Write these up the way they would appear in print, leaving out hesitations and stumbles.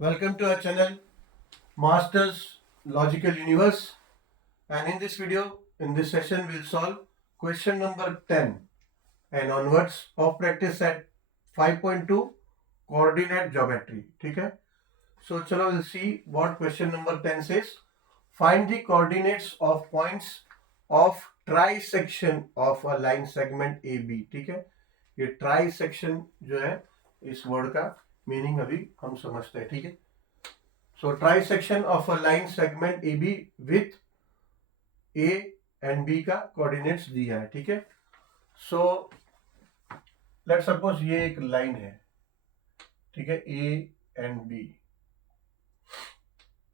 Welcome to our channel Masters Logical Universe, and in this video, in this session, we'll solve question number 10 and onwards of practice set 5.2 coordinate geometry. ठीक है? So चलो we'll see what question number 10 says. Find the coordinates of points of trisection of a line segment AB. ठीक है? ये trisection जो है इस word का मीनिंग अभी हम समझते हैं. ठीक है? So trisection of a line segment AB with A and B का कोऑर्डिनेट्स दिया है. ठीक है? सो लेट्स सपोज ये एक लाइन है. ठीक है? A and B,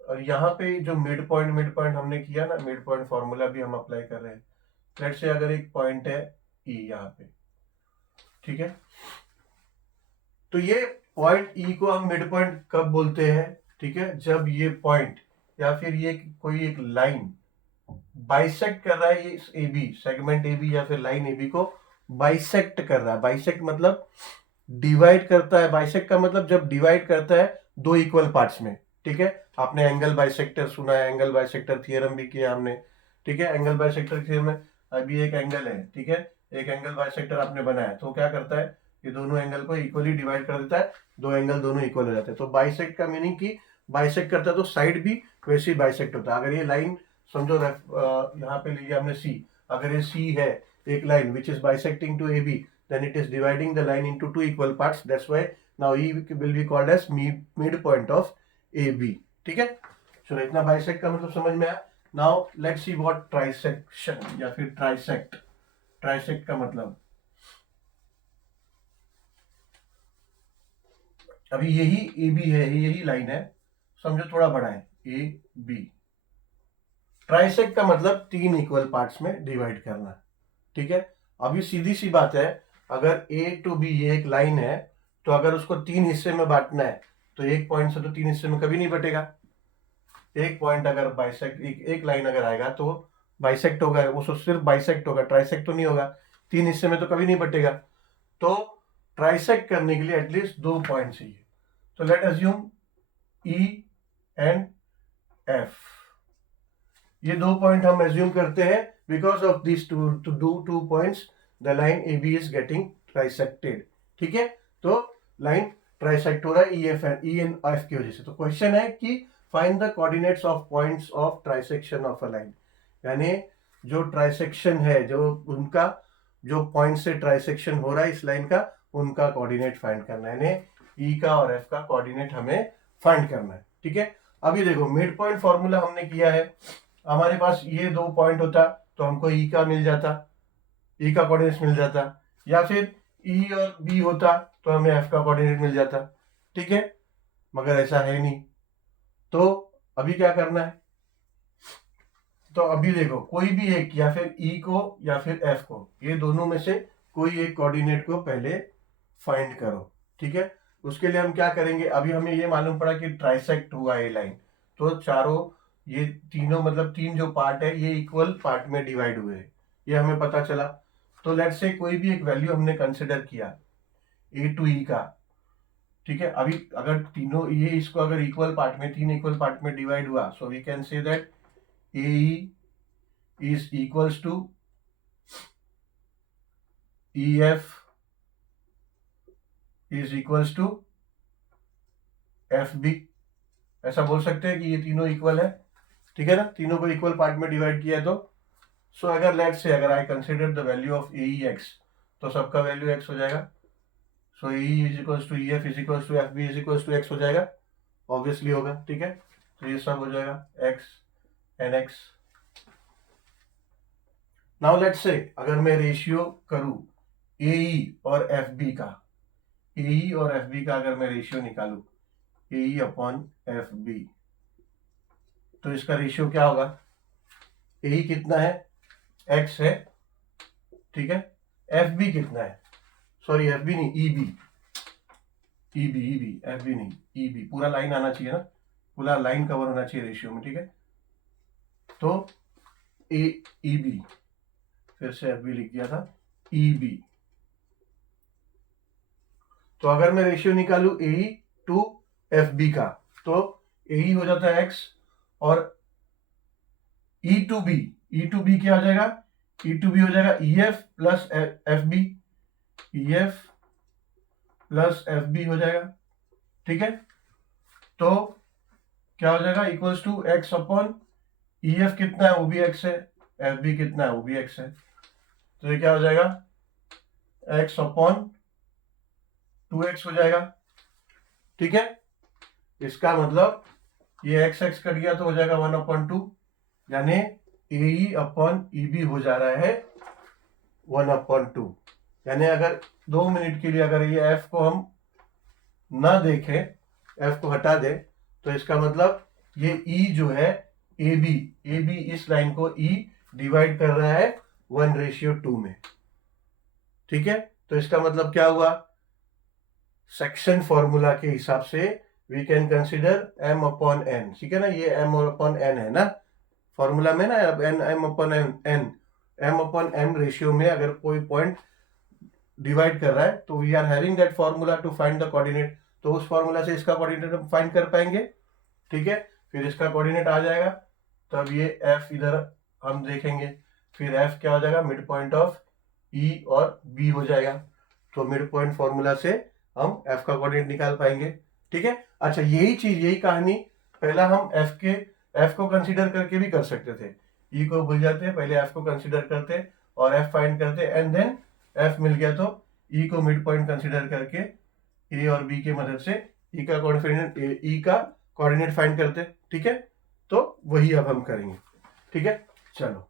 और यहाँ पे जो मिड पॉइंट हमने किया ना, मिड पॉइंट फॉर्मूला भी हम अप्लाई कर रहे हैं. लेट्स से अगर एक पॉइंट है E यहाँ पे. ठीक है? तो ये पॉइंट E को हम मिड पॉइंट कब बोलते हैं? ठीक है? जब ये पॉइंट या फिर ये कोई एक लाइन बाइसेक्ट कर रहा है, इस AB सेगमेंट AB या फिर लाइन AB को बाइसेक्ट कर रहा है. बाइसेक्ट मतलब डिवाइड करता है. बाइसेक्ट का मतलब जब डिवाइड करता है दो इक्वल पार्ट्स में. ठीक है? आपने एंगल बाइसेक्टर सुना है, एंगल बाइसेक्टर थियरम भी किया हमने. ठीक है? एंगल बाइसेक्टर थियरम में अभी एक एंगल है. ठीक है? एक एंगल बाइसेक्टर आपने बनाया तो क्या करता है, ये दोनों एंगल को इक्वली डिवाइड कर देता है. दो एंगल दोनों इक्वल हो जाते हैं. तो बाइसेक्ट का मीनिंग की बाइसेक्ट करता है तो साइड भी वैसे ही बाइसेक्ट होता है. अगर ये लाइन समझो यहाँ पे लीजिए हमने C. अगर ये C है एक line which is bisecting to AB, then it is dividing the line into two equal parts. That's why now E will be called as midpoint of AB. ठीक है? चलो इतना बाइसेक्ट का मतलब समझ में आया. Now let's see what trisection या फिर ट्राइसेक्ट. ट्राइसेक्ट का मतलब अभी यही AB है, यही लाइन है, समझो थोड़ा बड़ा है AB. ट्राइसेक्ट का मतलब तीन इक्वल पार्ट्स में डिवाइड करना. ठीक है? अभी सीधी सी बात है, अगर A टू B ये एक लाइन है तो अगर उसको तीन हिस्से में बांटना है तो एक पॉइंट से तो तीन हिस्से में कभी नहीं बटेगा. एक पॉइंट अगर बाइसेक्ट एक लाइन अगर आएगा तो बाइसेक्ट होगा, वो सिर्फ बाइसेक्ट होगा, ट्राइसेक्ट तो नहीं होगा. तीन हिस्से में तो कभी नहीं बटेगा. तो ट्राइसेक्ट करने के लिए एटलीस्ट दो पॉइंट चाहिए. तो late assume E and F. ये दो पॉइंट हम एज्यूम करते हैं because of this two points the line AB is getting trisected. ठीक है? तो लाइन ट्राइसेक्ट हो रहा है E एंड F की वजह से. तो क्वेश्चन है कि find the coordinates of points of trisection of a line. यानी जो ट्राइसेक्शन है, जो उनका जो पॉइंट से ट्राइसेक्शन हो रहा है इस लाइन का, उनका कोऑर्डिनेट फाइंड करना है. यानी E का और F का कोऑर्डिनेट हमें फाइंड करना है. ठीक है? अभी देखो मिड पॉइंट फॉर्मूला हमने किया है. हमारे पास ये दो पॉइंट होता तो हमको E का मिल जाता, E का कोऑर्डिनेट मिल जाता, या फिर E और B होता तो हमें F का कोऑर्डिनेट मिल जाता. ठीक है? मगर ऐसा है नहीं. तो अभी क्या करना है? तो अभी देखो कोई भी एक, या फिर E को या फिर F को, ये दोनों में से कोई एक कोऑर्डिनेट को पहले फाइंड करो. ठीक है? उसके लिए हम क्या करेंगे, अभी हमें ये मालूम पड़ा कि ट्राइसेक्ट हुआ ये लाइन, तो चारों ये तीनों मतलब तीन जो पार्ट है ये इक्वल पार्ट में डिवाइड हुए, ये हमें पता चला. तो लेट्स से कोई भी एक वैल्यू हमने कंसिडर किया A टू E का. ठीक है? अभी अगर तीनों ये इसको अगर इक्वल पार्ट में, तीन इक्वल पार्ट में डिवाइड हुआ, so we can say that AE is equals to EF is equals to FB. ऐसा बोल सकते हैं कि ये तीनों इक्वल है. ठीक है ना? तीनों को इक्वल पार्ट में डिवाइड किया तो सो अगर लेट्स से अगर I consider the value of AE x, तो सबका वैल्यू x हो जाएगा. So AE is equals to EF is equals to FB is equals to x हो जाएगा. ऑब्वियसली होगा. ठीक है? तो ये सब हो जाएगा x and x. Now let's say अगर मैं रेशियो करूं AE और FB का, AE और FB का अगर मैं रेशियो निकालूं AE अपॉन FB, तो इसका रेशियो क्या होगा? AE कितना है? x है. ठीक है? FB कितना है? सॉरी FB नहीं, EB, FB नहीं, EB. पूरा लाइन आना चाहिए ना, पूरा लाइन कवर होना चाहिए रेशियो में. ठीक है? तो EB, फिर से FB लिख दिया था, EB. तो अगर मैं रेशियो निकालू AE टू FB का, तो ए हो जाता है x, और ई टू बी क्या हो जाएगा, ई टू बी हो जाएगा E F plus F B, E F plus F B हो जाएगा। ठीक है, तो क्या हो जाएगा, equals to x upon E F कितना है वो भी एक्स है, एफ बी कितना है वो भी एक्स है, तो ये क्या हो जाएगा, एक्स अपॉन 2x हो जाएगा। ठीक है, इसका मतलब ये एक्स एक्स कट गया तो हो जाएगा 1/2, यानी ए अपॉन ई बी हो जा रहा है 1/2। यानी अगर 2 मिनट के लिए अगर ये एफ को हम ना देखें, एफ को हटा दे, तो इसका मतलब ये ई जो है ए बी इस लाइन को ई डिवाइड कर रहा है 1:2 में। ठीक है, तो इसका मतलब क्या हुआ, सेक्शन फॉर्मूला के हिसाब से we can consider m upon n। ठीक है ना, ये m अपॉन n है ना फॉर्मूला में ना, m upon n, m upon m ratio में अगर कोई पॉइंट डिवाइड कर रहा है तो we are having that formula to find the coordinate, तो उस फॉर्मूला से इसका कोऑर्डिनेट हम फाइंड कर पाएंगे। ठीक है, फिर इसका कोऑर्डिनेट आ जाएगा, तब ये f इधर हम देखेंगे, फिर f क्या हो जाएगा, मिड पॉइंट ऑफ e और b हो जाएगा, तो मिड पॉइंट फॉर्मूला से हम f का कोऑर्डिनेट निकाल पाएंगे। ठीक है, अच्छा यही चीज यही कहानी पहला हम f को कंसीडर करके भी कर सकते थे, e को भूल जाते, पहले f को कंसीडर करते और f फाइंड करते, एंड देन f मिल गया तो e को मिड पॉइंट कंसीडर करके a और b की मदद से e का कोऑर्डिनेट फाइंड करते। ठीक है, तो वही अब हम करेंगे। ठीक है, चलो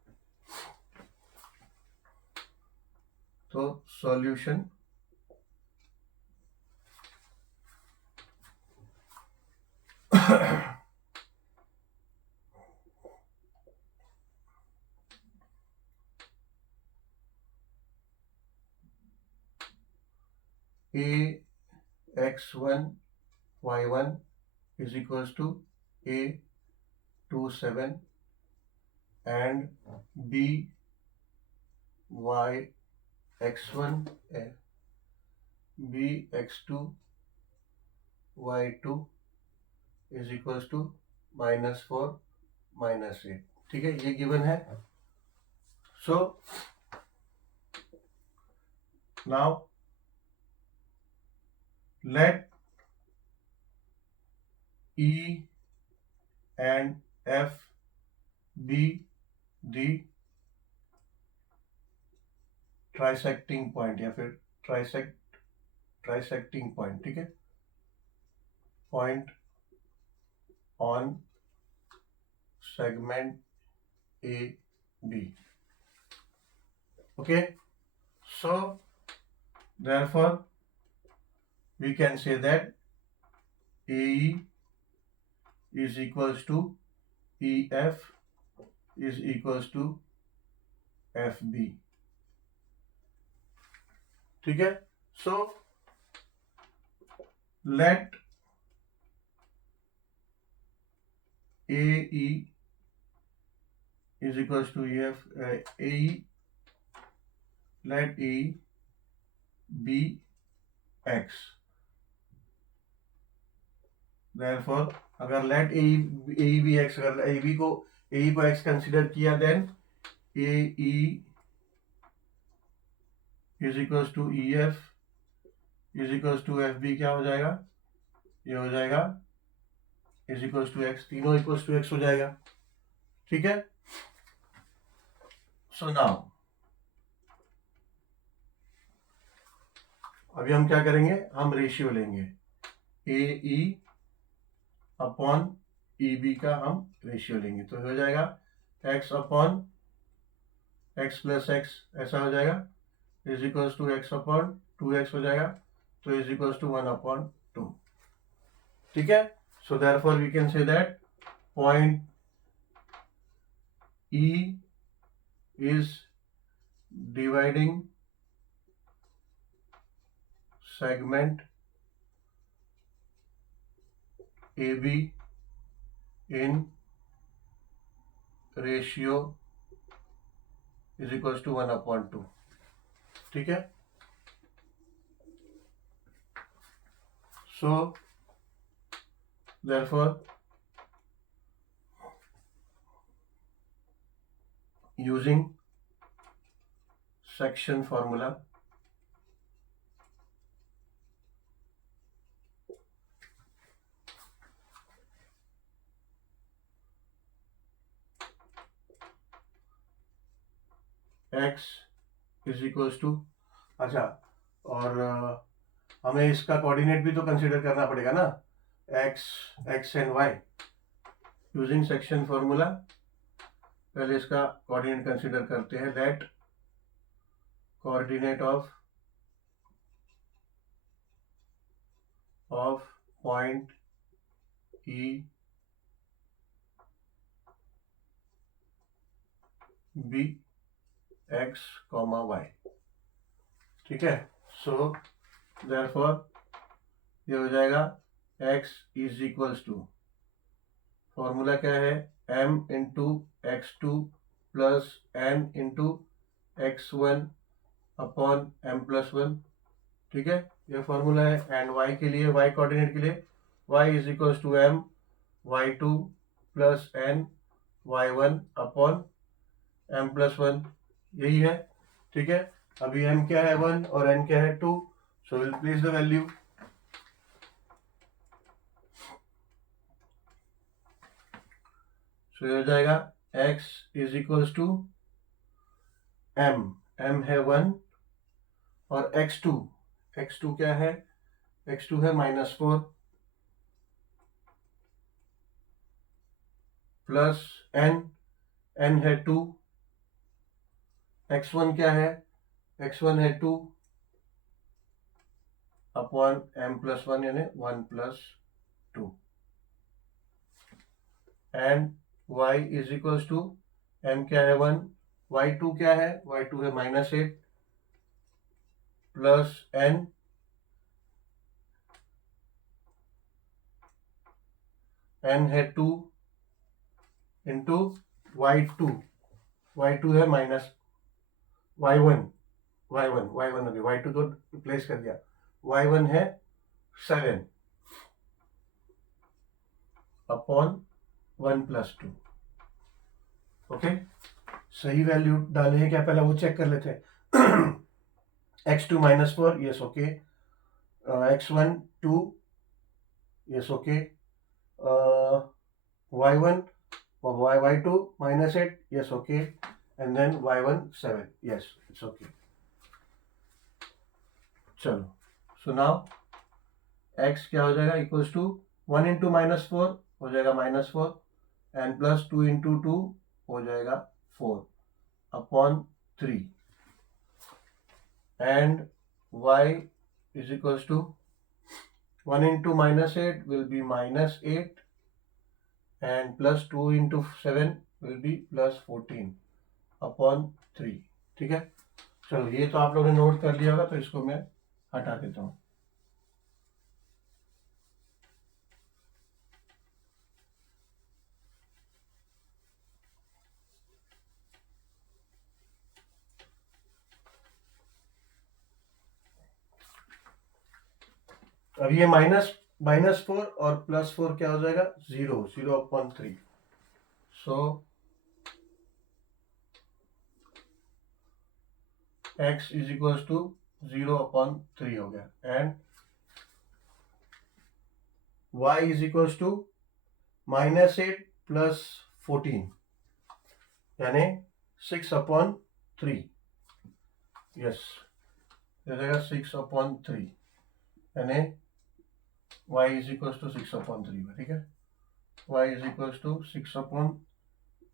तो solution a x1 y1 is equals to a 27 and b y x1 b x2 y2 is equals to -4 -8। ठीक है, ये गिवन है। So now let E and F be the trisecting point या फिर trisecting point। ठीक है, point on segment A B। okay, so therefore we can say that AE is equals to EF is equals to FB। ठीक है, so let AE is equals to EF AE, let AE be X। therefore अगर let AE be X, अगर AE को X consider किया, then AE is equals to EF is equals to FB क्या हो जाएगा, ये हो जाएगा is equals to X, तीनों equals to X हो जाएगा। ठीक है, सो नाउ अभी हम क्या करेंगे, हम रेशियो लेंगे AE अपॉन EB का हम रेशियो लेंगे, तो हो जाएगा x upon x plus x, ऐसा हो जाएगा, is equals to x upon 2x हो जाएगा, तो इज इक्वल्स टू 1/2। ठीक है, so therefore we can say that point E is dividing segment AB in ratio is equals to 1/2। ठीक है, सो therefore using section formula x is equals to, अच्छा, और हमें इसका कोऑर्डिनेट भी तो कंसीडर करना पड़ेगा ना, x and y। Using section formula पहले इसका कोऑर्डिनेट कंसीडर करते हैं। Let coordinate of point E be x, y, ठीक है। सो देयरफॉर ये हो जाएगा x is equals to, formula क्या है, m into x2 plus n into x1 upon m plus 1, ठीक है, ये फॉर्मूला है। एंड y के लिए, y कोऑर्डिनेट के लिए y is equals to m y2 plus n y1 upon m plus 1, यही है, ठीक है। अभी m क्या है 1 और n क्या है 2, so will place the value. So ये हो जाएगा x is equals to m है 1 और x2 क्या है, x2 है -4 प्लस n है 2, x1 क्या है, x1 है 2 अपॉन m प्लस 1 यानी 1 plus 2, and y is equals to m क्या है 1, y2 क्या है, y2 है -8 प्लस n है 2 इंटू y2 है माइनस y1 हो गया, y2 तो रिप्लेस कर दिया, y1 है 7 अपॉन 1 प्लस 2, ओके। सही वैल्यू डाले हैं क्या, पहले वो चेक कर लेते हैं। x2 -4, yes okay. x1 2, yes okay. y1 और y2 -8, yes okay, and then y1 7, yes it's okay। चलो, सो नाउ x क्या हो जाएगा, इक्वल्स टू 1 इंटू -4 हो जाएगा -4 एंड प्लस 2 इंटू 2 हो जाएगा 4 upon 3, and y is equals to 1 into -8 will be -8 and plus 2 into 7 will be plus 14 upon 3, ठीक है। चलो, ये तो आप लोगों ने नोट कर लिया होगा, तो इसको मैं हटा देता हूं। अब ये -4 और +4 क्या हो जाएगा, 0 upon 3, so x is equals to 0 upon 3 हो गया, and y is equals to -8 plus 14 यानी 6 अपॉन 3, यस, हो जाएगा 6 अपॉन 3 यानी y is equals to 6 upon 3, ठीक है। y is equals to 6 upon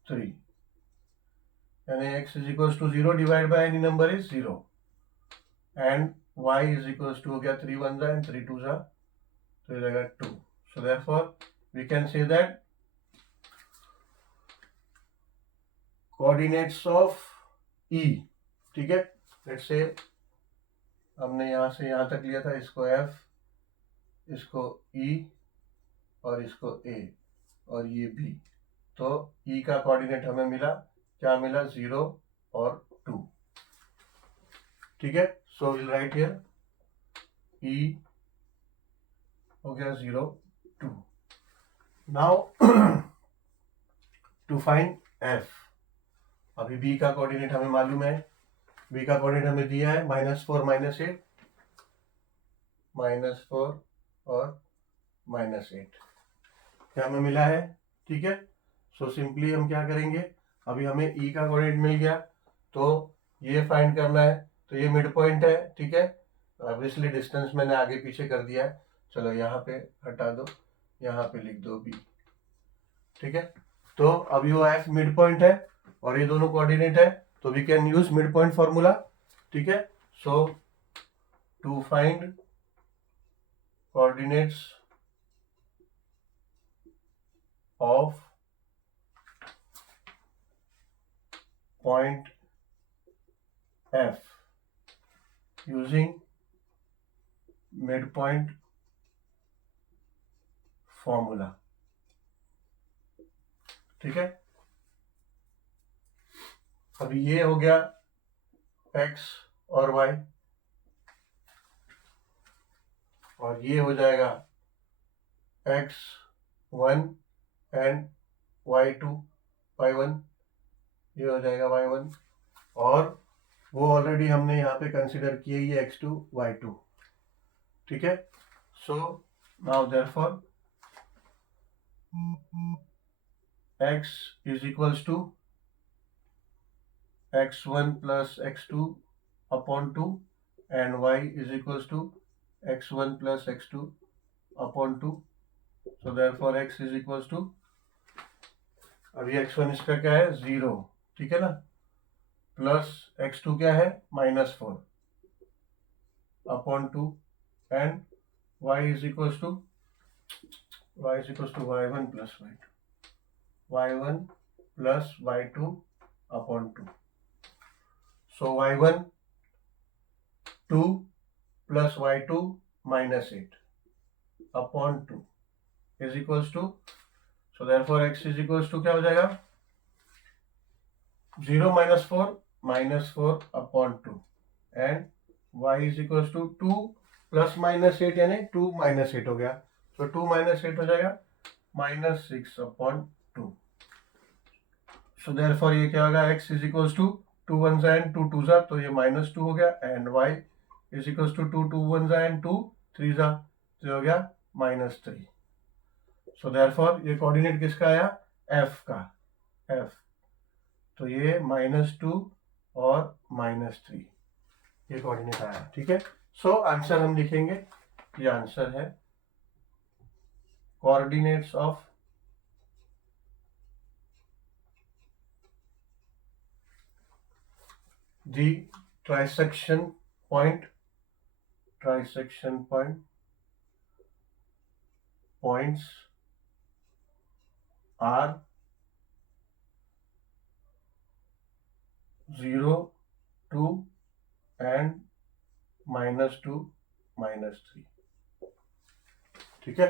3 यानी x is equals to 0 divide by any number is 0, and y is equals to हो गया 3 1 and 3 2 तो हो जाएगा 2। So therefore we can say that coordinates of E, ठीक है। लेट्स से हमने यहां से यहां तक लिया था, इसको F, इसको E और इसको A और ये B, तो E का कोऑर्डिनेट हमें मिला, क्या मिला, 0 और 2, ठीक है। So will write here E हो गया 0 2, नाउ टू फाइंड एफ, अभी बी का कोऑर्डिनेट हमें मालूम है, बी का कोऑर्डिनेट हमें दिया है -4 -8, -4 और -8 क्या हमें मिला है, ठीक है। सो सिंपली हम क्या करेंगे, अभी हमें ई का कोऑर्डिनेट मिल गया तो ये फाइंड करना है, तो ये मिड पॉइंट है, ठीक है। ऑब्वियसली डिस्टेंस मैंने आगे पीछे कर दिया है, चलो यहाँ पे हटा दो, यहाँ पे लिख दो बी, ठीक है। तो अभी वो एफ मिड पॉइंट है और ये दोनों कोऑर्डिनेट है, तो we can use mid point formula, ठीक है। So to find coordinates of point F using midpoint formula, ठीक है। अभी ये हो गया x और y, और ये हो जाएगा x1 एंड y2 y1, ये हो जाएगा y1, और वो ऑलरेडी हमने यहाँ पे कंसिडर किए ये x2 y2, ठीक है। So now therefore x is equals to x1 plus x2 upon 2 and y is equals to x1 plus x2 upon 2. So therefore x is equals to, अभी x1 इसका क्या है 0, ठीक है ना, प्लस x2 क्या है -4 upon 2 and y is equals to y1 plus y1 plus y2 upon 2. So y1 2 plus y2 -8 upon 2 is equals to, so therefore x is equals to क्या हो जाएगा 0 -4 upon 2 and y is equals to 2 plus -8 यानी 2 -8 हो गया, तो 2 -8 हो जाएगा -6 upon 2. So therefore ये क्या होगा x is equals to 2 1 and 2 2 तो ये -2 हो गया, and y is equals to 2 2 1 and 2 3 तो ये हो गया -3. सो देयरफॉर ये कोऑर्डिनेट किसका आया f का, f, तो ये -2 और -3 ये कोऑर्डिनेट आया, ठीक है। सो आंसर हम लिखेंगे, ये आंसर है coordinates of the trisection point points are 0 2 and -2 -3, ठीक है।